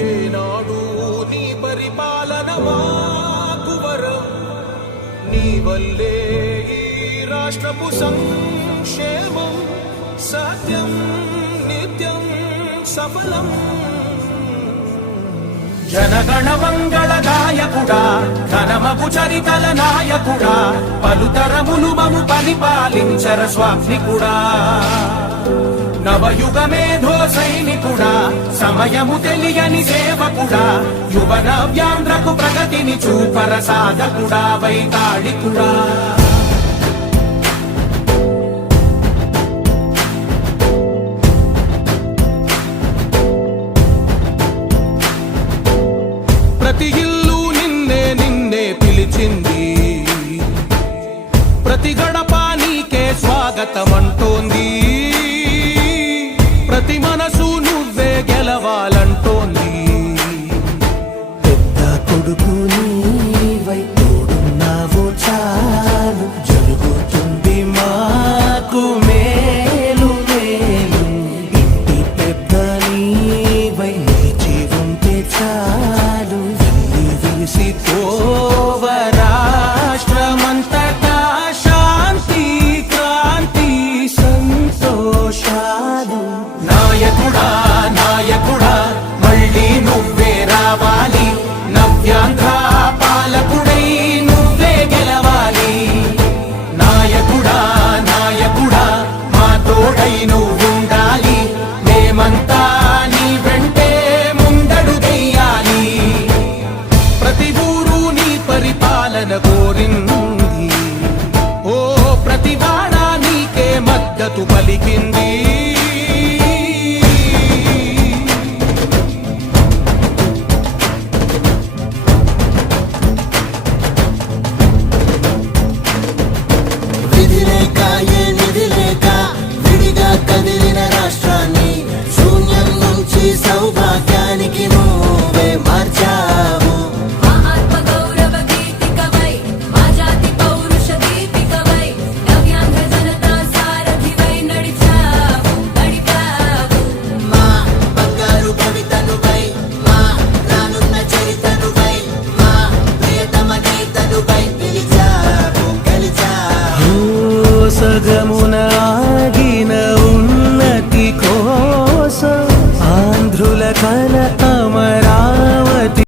ఏనాడు నీ పరిపాలన మాకు వరం, నీ వల్లే ఈ రాష్ట్రపు సంక్షేమం సత్యం నిత్యం సఫలం. జనగణ మంగళ గాయకుడా, ఘనమగు చరితల నాయకుడా, పలుతరములు మము పరిపాలించర స్వామికుడా. నవయుగ మేధో సైనికుడా, సమయము తెలియని సేవకుడా, యువ నవ్యాంధ్రకు ప్రగతిని చూపర సాధకుడా, వైతాళికుడా. ప్రతి ఇల్లు నిన్నే నిన్నే పిలిచింది, ప్రతి గడప నీకే స్వాగతమంటోంది, ప్రతి మనసు నువ్వే గెలవాలంటోంది. పెద్ద కొడుకు నీవై తోడున్నావు చాలు, జరుగుతుంది మాకు మేలు మేలు. ఇంటి పెద్ద నీవై నిలిచి ఉంటే చాలు, వెళ్ళి విలిసి పోవ రాష్ట్రమంతటా శాంతి క్రాంతి సంతోషాలు. నాయకుడా నాయకుడా మళ్ళీ నువ్వే రావాలి, నవ్యాంధ్ర పాలకుడై నువ్వే గెలవాలి. నాయకుడా నాయకుడా మా తోడై నువ్వుండాలి, మేమంతా నీ వెంటే ముందడుగెయ్యాలి. ప్రతి ఊరు నీ పరిపాలన కోరింది, ఓ ప్రతి వాడ నీకే మద్దతు పలికింది. కదిలిన రాష్ట్రాన్ని శూన్యం నుంచి సౌభాగ్యానికి నువ్వే మార్చావు. మా ఆత్మ గౌరవ గీతికవై, మా జాతి పౌరుష దీపికవై, నవ్యాంధ్ర జనతా సారథివై నడిచావు నడిపావు. మా బంగారు భవితనువై, మా రానున్న చరితనువై, మా ప్రియతమ గీతనువై పిలిచావు గెలిచావు. సగమున ఆగిన ఉన్నతి కోసం ఆంధ్రుల కల అమర